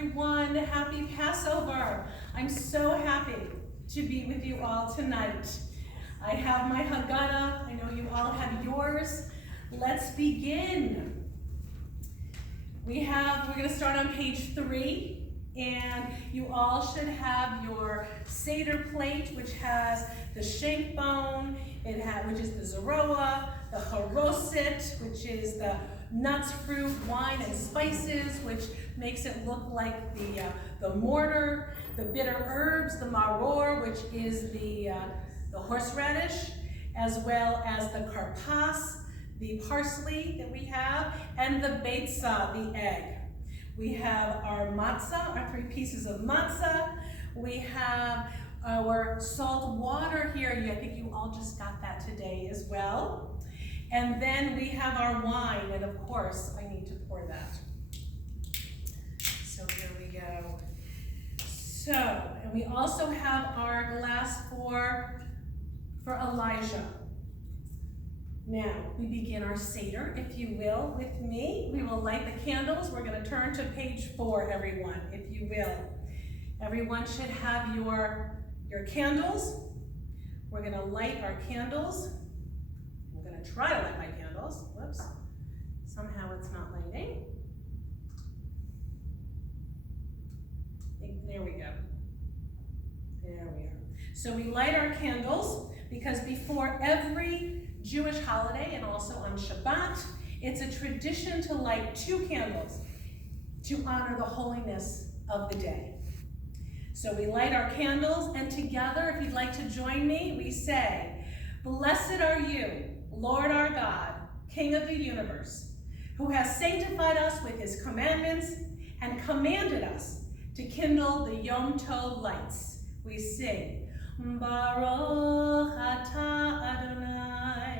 everyone. Happy Passover. I'm so happy to be with you all tonight. I have my Haggadah. I know you all have yours. Let's begin. We're going to start on page 3, and you all should have your Seder plate, which has the shank bone, which is the zeroah, the haroset, which is the nuts, fruit, wine, and spices, which makes it look like the mortar, the bitter herbs, the maror, which is the horseradish, as well as the karpas, the parsley that we have, and the beitza, the egg. We have our matzah, our 3 pieces of matzah. We have our salt water here. I think you all just got that today as well. And then we have our wine, and of course, I need to pour that. So here we go. So, and we also have our glass for Elijah. Now, we begin our Seder, if you will, with me. We will light the candles. We're going to turn to page 4, everyone, if you will. Everyone should have your candles. We're going to light our candles. I'm going to try to light my candles. Whoops. Somehow it's not lighting. There we go. There we are. So we light our candles because before every Jewish holiday, and also on Shabbat, it's a tradition to light 2 candles to honor the holiness of the day. So we light our candles, and together, if you'd like to join me, we say, "Blessed are you, Lord our God, King of the universe, who has sanctified us with his commandments and commanded us to kindle the Yom Tov lights." We sing, "Baruch atah Adonai,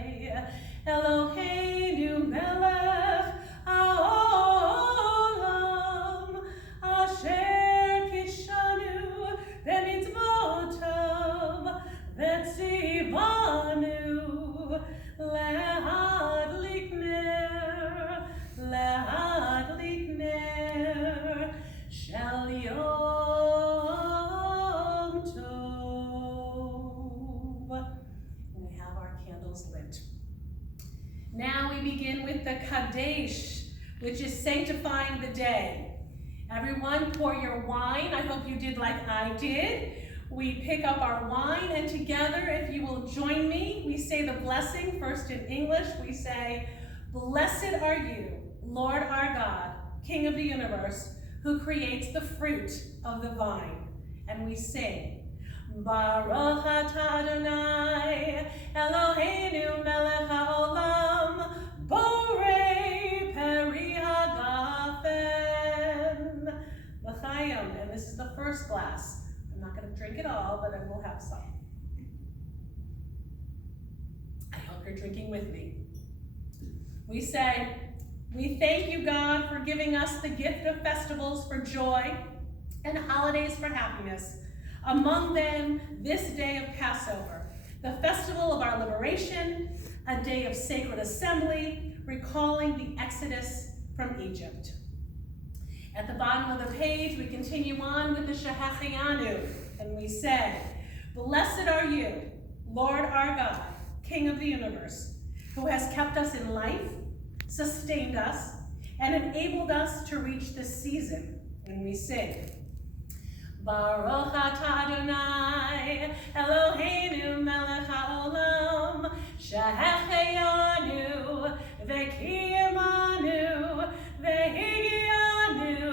Eloheinu melech haolam, asher kishanu b'mitzvotav v'tzivanu le'adlik ner shel Yom Tov." And we have our candles lit. Now we begin with the Kadesh, which is sanctifying the day. Everyone pour your wine. I hope you did like I did. We pick up our wine, and together, if you will join me, we say the blessing. First in English, we say, "Blessed are you, Lord our God, King of the universe, who creates the fruit of the vine." And we sing, "Baruch atah Adonai, Eloheinu melech haolam, borei peri hagafen." L'chaim, and this is the first glass. I'm not going to drink it all, but I will have some. I hope you're drinking with me. We say, "We thank you, God, for giving us the gift of festivals for joy and holidays for happiness. Among them, this day of Passover, the festival of our liberation, a day of sacred assembly, recalling the Exodus from Egypt." At the bottom of the page, we continue on with the Shehachianu, and we say, "Blessed are you, Lord our God, King of the universe, who has kept us in life, sustained us, and enabled us to reach this season." And we sing, "Baruch atah Adonai, Eloheinu melech haolam, shehecheyanu v'kiyamanu v'higianu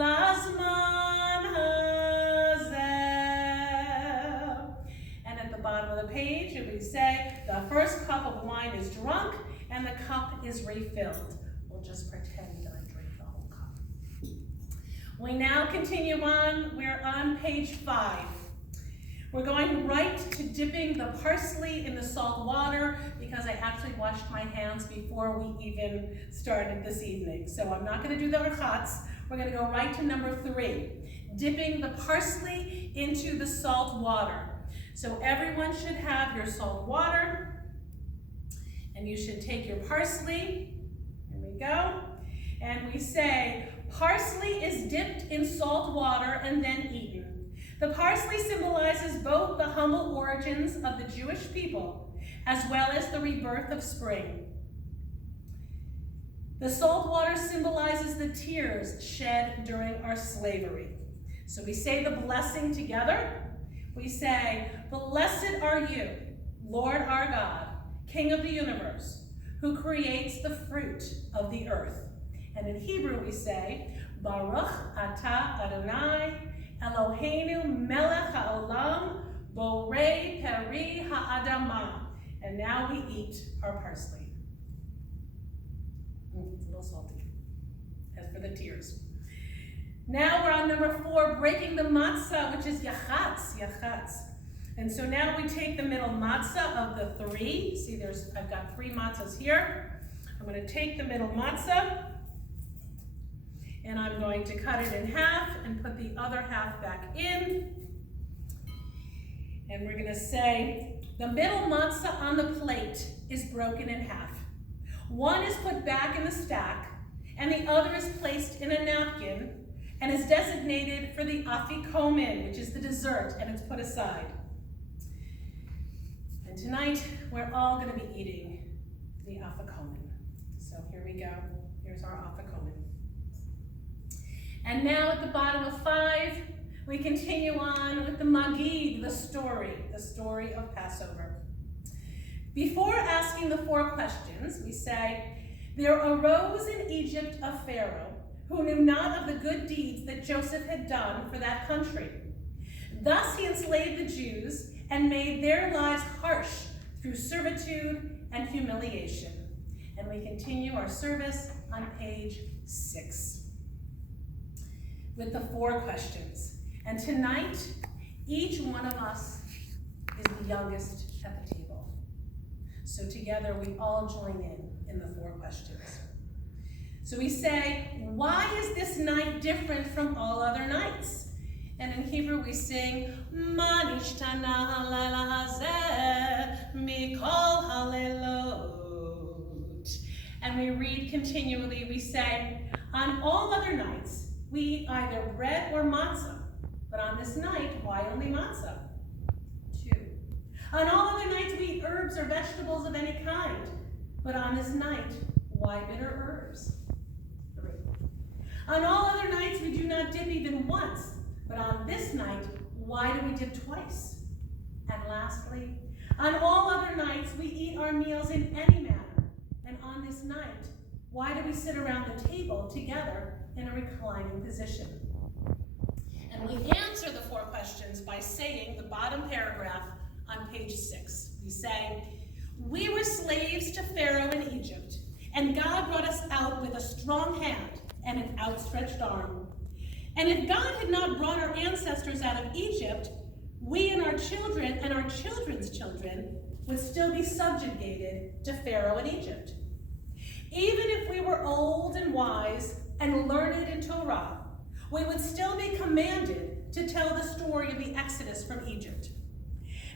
lazman hazeh." And at the bottom of the page, we say, "The first cup of wine is drunk, and the cup is refilled." We'll just pretend that I drink the whole cup. We now continue on. We're on page 5. We're going right to dipping the parsley in the salt water because I actually washed my hands before we even started this evening. So I'm not going to do the rachatz. We're going to go right to number 3, dipping the parsley into the salt water. So everyone should have your salt water, and you should take your parsley. Here we go. And we say, parsley is dipped in salt water and then eaten. The parsley symbolizes both the humble origins of the Jewish people as well as the rebirth of spring. The salt water symbolizes the tears shed during our slavery. So we say the blessing together. We say, "Blessed are you, Lord our God, King of the universe, who creates the fruit of the earth." And in Hebrew we say, "Baruch atah Adonai, Eloheinu melech haolam, borei peri ha'adamah." And now we eat our parsley. It's a little salty, as for the tears. Now we're on number 4, breaking the matzah, which is yachatz. And so now we take the middle matzah of the 3. See, I've got 3 matzahs here. I'm going to take the middle matzah, and I'm going to cut it in half and put the other half back in. And we're going to say, the middle matzah on the plate is broken in half. One is put back in the stack, and the other is placed in a napkin and is designated for the afikomen, which is the dessert, and it's put aside. And tonight, we're all going to be eating the afikomen. So here we go. Here's our afikomen. And now at the bottom of 5, we continue on with the Magid, the story of Passover. Before asking the 4 questions, we say, "There arose in Egypt a Pharaoh who knew not of the good deeds that Joseph had done for that country. Thus he enslaved the Jews and made their lives harsh through servitude and humiliation." And we continue our service on page 6 with the 4 questions. And tonight, each one of us is the youngest at the table. So together we all join in the 4 questions. So we say, why is this night different from all other nights? And in Hebrew we sing, "Ma nishtana halayla hazeh mikol halelot." And we read continually, we say, on all other nights, we eat either bread or matzah. But on this night, why only matzah? 2. On all other nights, we eat herbs or vegetables of any kind. But on this night, why bitter herbs? 3. On all other nights, we do not dip even once. But on this night, why do we dip twice? And lastly, on all other nights, we eat our meals in any manner. And on this night, why do we sit around the table together in a reclining position? And we answer the 4 questions by saying the bottom paragraph on page 6. We say, "We were slaves to Pharaoh in Egypt, and God brought us out with a strong hand and an outstretched arm. And if God had not brought our ancestors out of Egypt, we and our children and our children's children would still be subjugated to Pharaoh in Egypt. Even if we were old and wise and learned in Torah, we would still be commanded to tell the story of the Exodus from Egypt.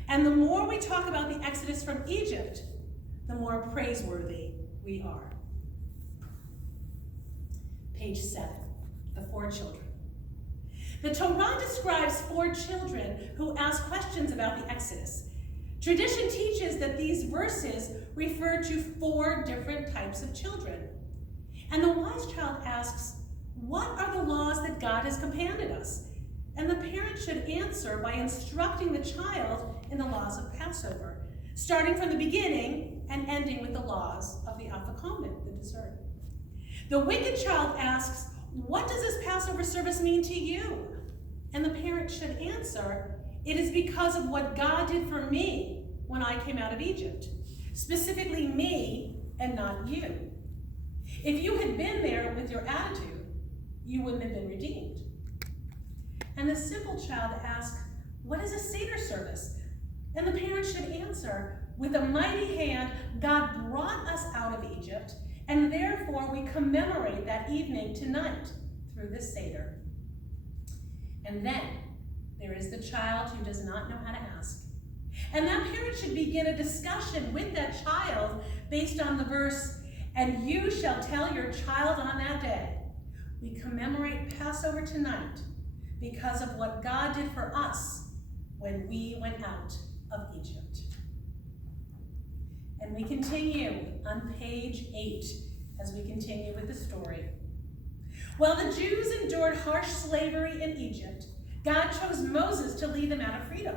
And the more we talk about the Exodus from Egypt, the more praiseworthy we are." Page 7, the 4 children. The Torah describes 4 children who ask questions about the Exodus. Tradition teaches that these verses refer to 4 different types of children. And the wise child asks, what are the laws that God has commanded us? And the parent should answer by instructing the child in the laws of Passover, starting from the beginning and ending with the laws of the afikomen, the dessert. The wicked child asks, what does this Passover service mean to you? And the parent should answer, it is because of what God did for me when I came out of Egypt, specifically me and not you. If you had been there with your attitude, you wouldn't have been redeemed. And the simple child asks, what is a Seder service? And the parent should answer, with a mighty hand, God brought us out of Egypt, and therefore we commemorate that evening tonight through this Seder. And then there is the child who does not know how to ask. And that parent should begin a discussion with that child based on the verse, and you shall tell your child on that day, we commemorate Passover tonight because of what God did for us when we went out of Egypt. And we continue on page 8 as we continue with the story. While the Jews endured harsh slavery in Egypt, God chose Moses to lead them out of freedom.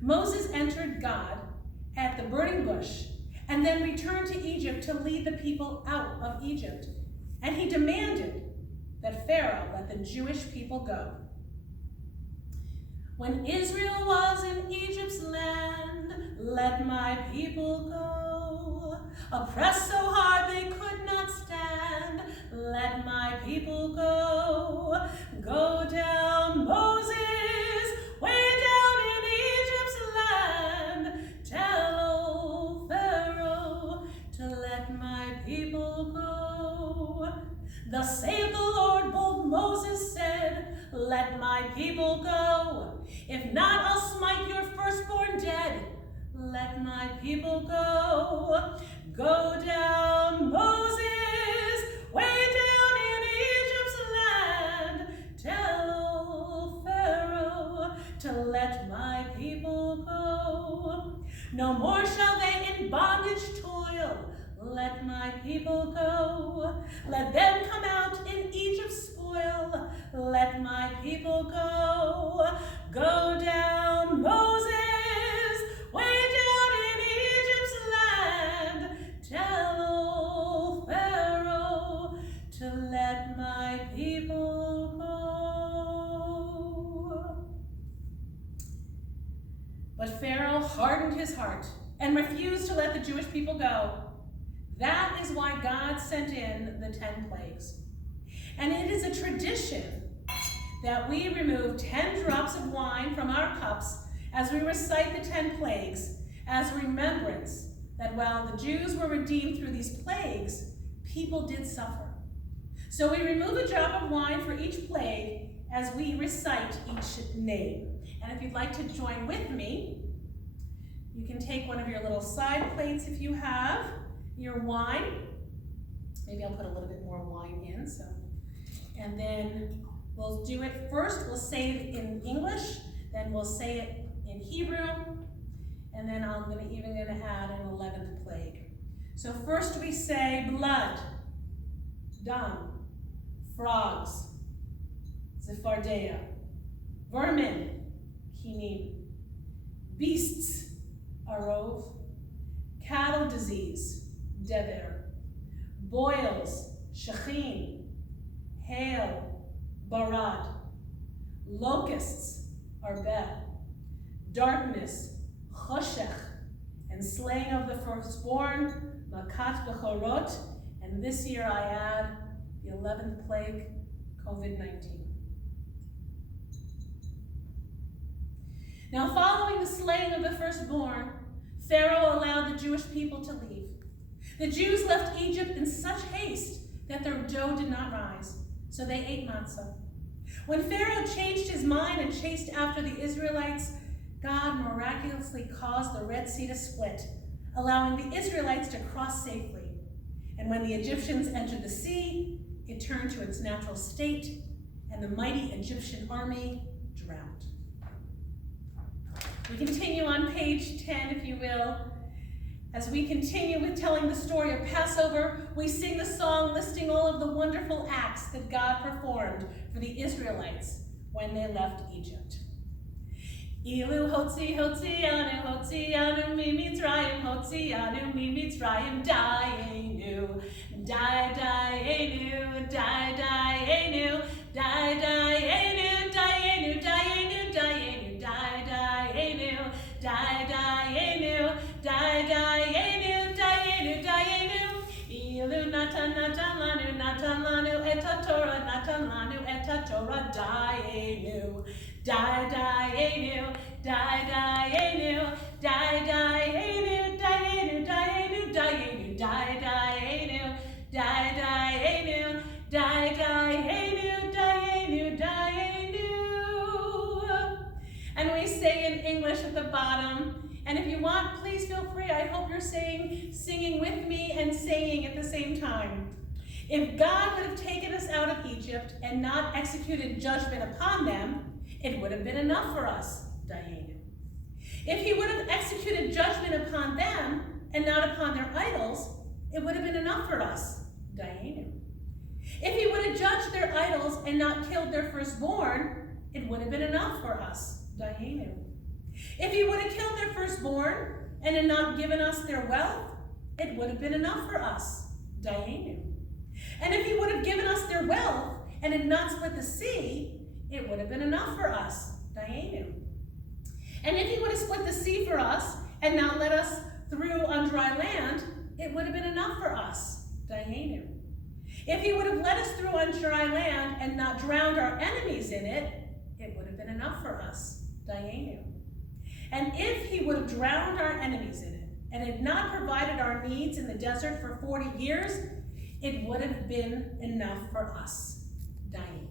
Moses entered God at the burning bush and then returned to Egypt to lead the people out of Egypt. And he demanded that Pharaoh let the Jewish people go. When Israel was in Egypt's land, let my people go. Oppressed so hard they could not stand, let my people go. Go down, Moses, way down in Egypt's land. Tell old Pharaoh to let my people go. Thus saith the Lord, bold Moses said, let my people go. If not, I'll smite your firstborn dead. Let my people go. Go down, Moses, way down in Egypt's land. Tell old Pharaoh to let my people go. No more shall they in bondage toil. Let my people go. Let them come out in Egypt's spoil. Let my people go. Go down, Moses, way down in Egypt's land. Tell old Pharaoh to let my people go. But Pharaoh hardened his heart and refused to let the Jewish people go. That is why God sent in the 10 plagues. And it is a tradition that we remove 10 drops of wine from our cups as we recite the 10 plagues as remembrance that while the Jews were redeemed through these plagues, people did suffer. So we remove a drop of wine for each plague as we recite each name. And if you'd like to join with me, you can take one of your little side plates if you have your wine. Maybe I'll put a little bit more wine in. And then we'll do it first. We'll say it in English, then we'll say it in Hebrew, and then I'm even gonna add an 11th plague. So first we say blood, dam, frogs, zephardea, vermin, kinim, beasts, arov, cattle disease, dever, boils, shachin, hail, barad, locusts, arbeh, darkness, choshech, and slaying of the firstborn, makat bechorot, and this year I add the 11th plague, COVID-19. Now, following the slaying of the firstborn, Pharaoh allowed the Jewish people to leave. The Jews left Egypt in such haste that their dough did not rise, so they ate matzah. When Pharaoh changed his mind and chased after the Israelites, God miraculously caused the Red Sea to split, allowing the Israelites to cross safely. And when the Egyptians entered the sea, it turned to its natural state, and the mighty Egyptian army drowned. We continue on page 10, if you will. As we continue with telling the story of Passover, we sing the song listing all of the wonderful acts that God performed for the Israelites when they left Egypt. Ilu hotzi anu mi mitzrayim hotzi anu mi mitzrayim dayenu dayenu dayenu dayenu dayenu dayenu dayenu dayenu dayenu dayenu dayenu ilu natan lanu et Torah dayenu dayenu dayenu dayenu dayenu dayenu dayenu dayenu dayenu dayenu dayenu. And we say in English at the bottom, and if you want, please feel free. I hope you're singing with me and saying at the same time. If God would have taken us out of Egypt and not executed judgment upon them, it would have been enough for us, Dayenu. If he would have executed judgment upon them and not upon their idols, it would have been enough for us, Dayenu. If he would have judged their idols and not killed their firstborn, it would have been enough for us, Dayenu. If he would have killed their firstborn and had not given us their wealth, it would have been enough for us, Dayenu. And if he would have given us their wealth and had not split the sea, it would have been enough for us, Dayenu. And if he would have split the sea for us and not let us through on dry land, it would have been enough for us, Dayenu. If he would have led us through on dry land and not drowned our enemies in it, it would have been enough for us, Dayenu. And if he would have drowned our enemies in it and had not provided our needs in the desert for 40 years, it would have been enough for us, Dayenu.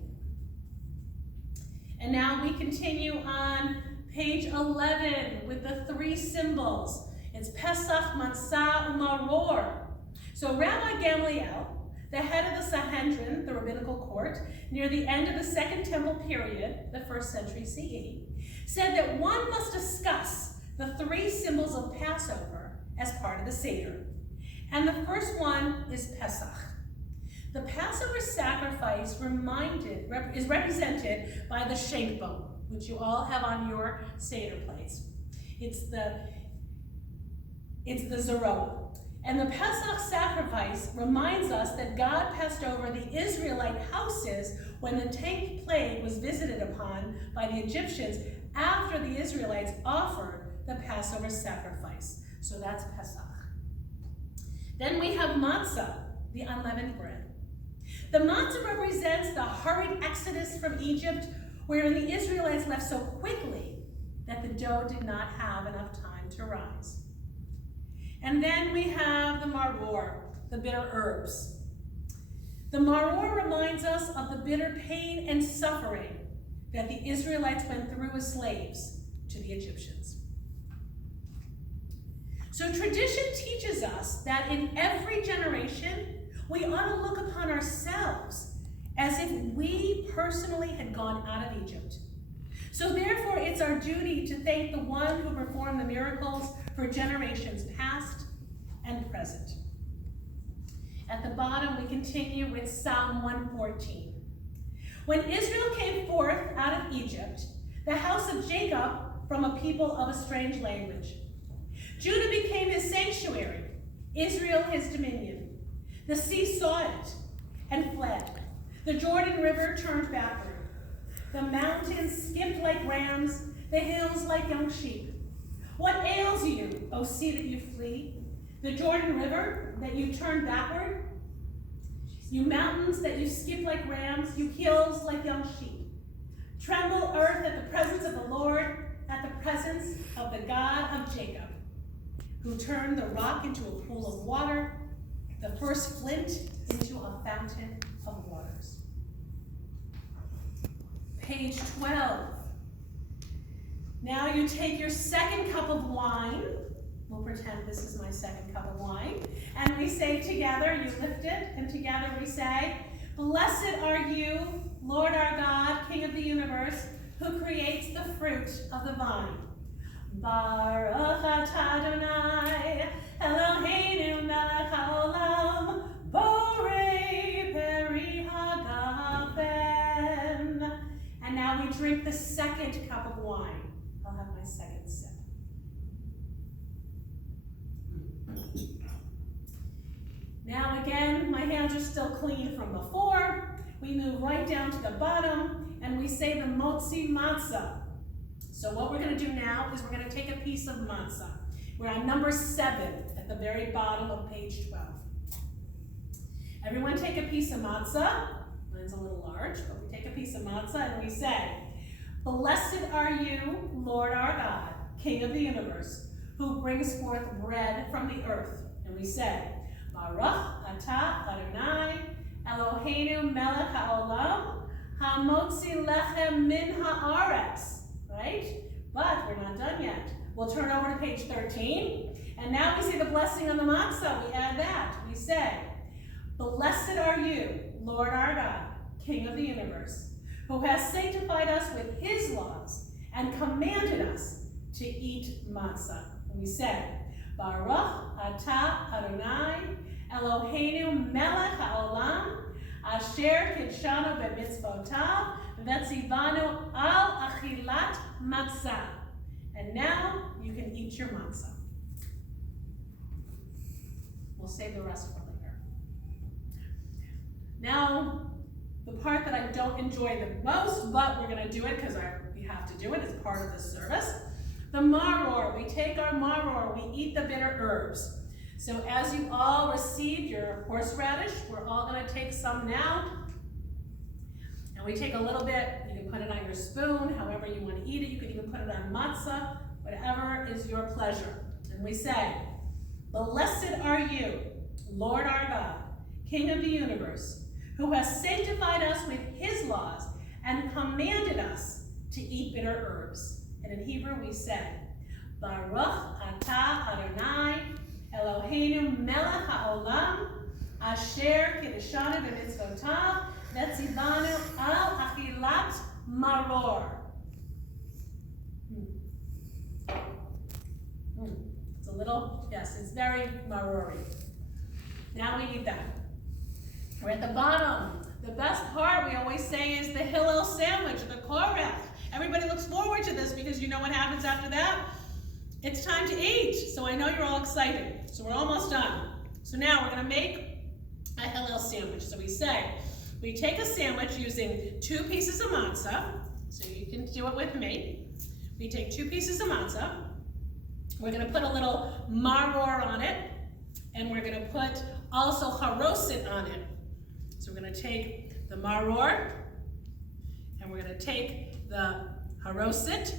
And now we continue on page 11 with the three symbols. It's Pesach, Matzah, and Maror. So Rabbi Gamliel, the head of the Sanhedrin, the rabbinical court, near the end of the Second Temple period, the 1st century CE, said that one must discuss the three symbols of Passover as part of the Seder. And the first one is Pesach. The Passover sacrifice is represented by the shank bone, which you all have on your Seder plates. It's the Zeroah. And the Pesach sacrifice reminds us that God passed over the Israelite houses when the 10th plague was visited upon by the Egyptians after the Israelites offered the Passover sacrifice. So that's Pesach. Then we have matzah, the unleavened bread. The matzah represents the hurried exodus from Egypt, wherein the Israelites left so quickly that the dough did not have enough time to rise. And then we have the maror, the bitter herbs. The maror reminds us of the bitter pain and suffering that the Israelites went through as slaves to the Egyptians. So tradition teaches us that in every generation, we ought to look upon ourselves as if we personally had gone out of Egypt. So therefore, it's our duty to thank the one who performed the miracles for generations past and present. At the bottom, we continue with Psalm 114. When Israel came forth out of Egypt, the house of Jacob from a people of a strange language. Judah became his sanctuary, Israel his dominion. The sea saw it and fled. The Jordan River turned backward. The mountains skipped like rams, the hills like young sheep. What ails you, O sea, that you flee? The Jordan River, that you turn backward? You mountains, that you skip like rams, you hills like young sheep. Tremble, earth, at the presence of the Lord, at the presence of the God of Jacob, who turned the rock into a pool of water, the first flint into a fountain of waters. Page 12. Now you take your second cup of wine. We'll pretend this is my second cup of wine. And we say together, you lift it, and together we say, Blessed are you, Lord our God, King of the universe, who creates the fruit of the vine. Baruch atah Adonai, Eloheinu melech haolam, borei peri hagafen. And now we drink the second cup of wine. I'll have my second sip. Now again, my hands are still clean from before. We move right down to the bottom and we say the motzi matzah. So what we're going to do now is we're going to take a piece of matzah. We're on number 7 at the very bottom of page 12. Everyone take a piece of matzah. Mine's a little large, but we take a piece of matzah and we say, Blessed are you, Lord our God, King of the universe, who brings forth bread from the earth. And we say, Baruch atah Adonai, Eloheinu melech haolam, hamotzi lechem min haaretz. Right? But we're not done yet. We'll turn over to page 13. And now we say the blessing on the matzah. We add that. We say, Blessed are you, Lord our God, King of the universe, who has sanctified us with his laws and commanded us to eat matzah. And we said, Baruch atah Adonai, Eloheinu melech haolam, asher kidshanu b'mitzvotav, v'tzivanu al achilat matzah. And now you can eat your matzah. We'll save the rest for later. Now, the part that I don't enjoy the most, but we're going to do it because we have to do it as part of the service. The maror. We take our maror, we eat the bitter herbs. So as you all received your horseradish, we're all going to take some now. And we take a little bit, you can put it on your spoon, however you want to eat it. You can even put it on matzah, whatever is your pleasure. And we say, Blessed are you, Lord our God, King of the universe, who has sanctified us with his laws and commanded us to eat bitter herbs. And in Hebrew we say, Baruch atah Adonai, Eloheinu melech haolam, asher kidshanu b'mitzvotav, v'tzivanu al achilat maror. It's a little, yes, it's very marori. Now we eat that. We're at the bottom. The best part, we always say, is the Hillel sandwich, the korech. Everybody looks forward to this because you know what happens after that? It's time to eat. So I know you're all excited. So we're almost done. So now we're going to make a Hillel sandwich. So we say, we take a sandwich using 2 pieces of matzah. So you can do it with me. We take 2 pieces of matzah. We're going to put a little maror on it. And we're going to put also haroset on it. So we're going to take the maror. And we're going to take the haroset,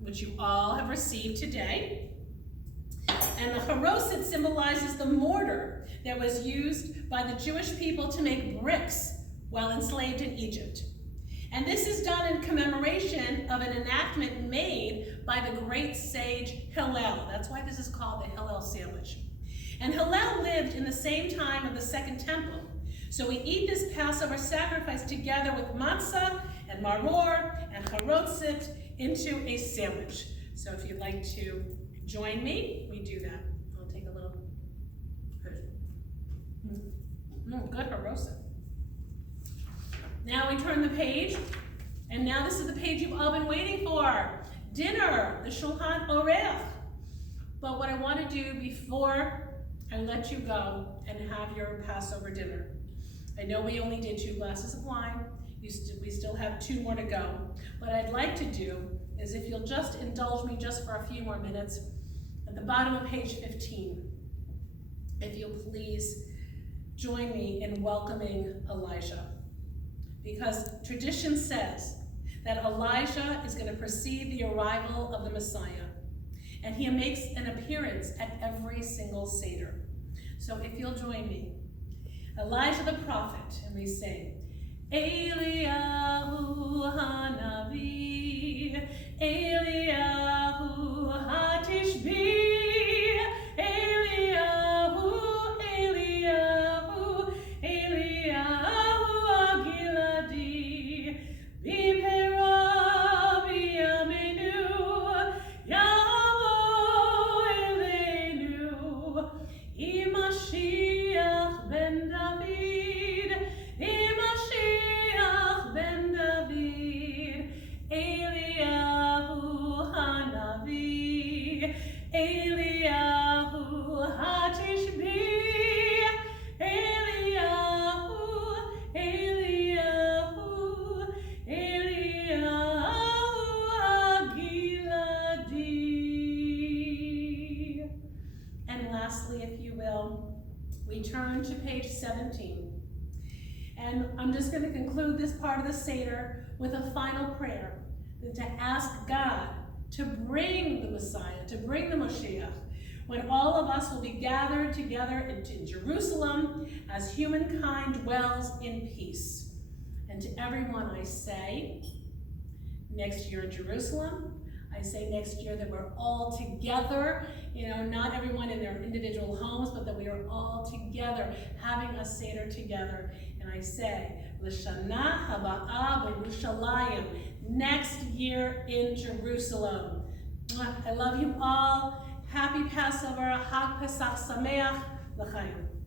which you all have received today. And the haroset symbolizes the mortar that was used by the Jewish people to make bricks while enslaved in Egypt. And this is done in commemoration of an enactment made by the great sage Hillel. That's why this is called the Hillel sandwich. And Hillel lived in the same time of the Second Temple. So we eat this Passover sacrifice together with matzah and maror and haroset into a sandwich. So if you'd like to join me, we do that. I'll take a little. Good haroset. Now we turn the page, and now this is the page you've all been waiting for. Dinner, the Shulchan Orech. But what I want to do before I let you go and have your Passover dinner, I know we only did 2 glasses of wine. We still have 2 more to go. What I'd like to do is, if you'll just indulge me just for a few more minutes, at the bottom of page 15, if you'll please join me in welcoming Elijah. Because tradition says that Elijah is going to precede the arrival of the Messiah. And he makes an appearance at every single Seder. So if you'll join me, Elijah the prophet, and we sing, Eliyahu Hanavi, Eliyahu Hatishbi, Eliyahu, Eliyahu, Eliyahu Agiladi, Bipera Biyamenu, Yavo Elenu, Imashiach ben David, Imashiach ben David, Eliyahu Hanavi, Eliyahu Hatishbi, Eliyahu, Eliyahu, Eliyahu Agiladi. And lastly, if you will, we turn to page 17. And I'm just going to conclude this part of the Seder with a final prayer, to ask God to bring the Messiah, to bring the Moshiach, when all of us will be gathered together in Jerusalem as humankind dwells in peace. And to everyone I say, next year in Jerusalem, I say next year that we're all together, not everyone in their individual homes, but that we are all together, having a Seder together. And I say, L'shana haba'a b'Yerushalayim, next year in Jerusalem. I love you all. Happy Passover, Hag Pesach Sameach, L'chaim.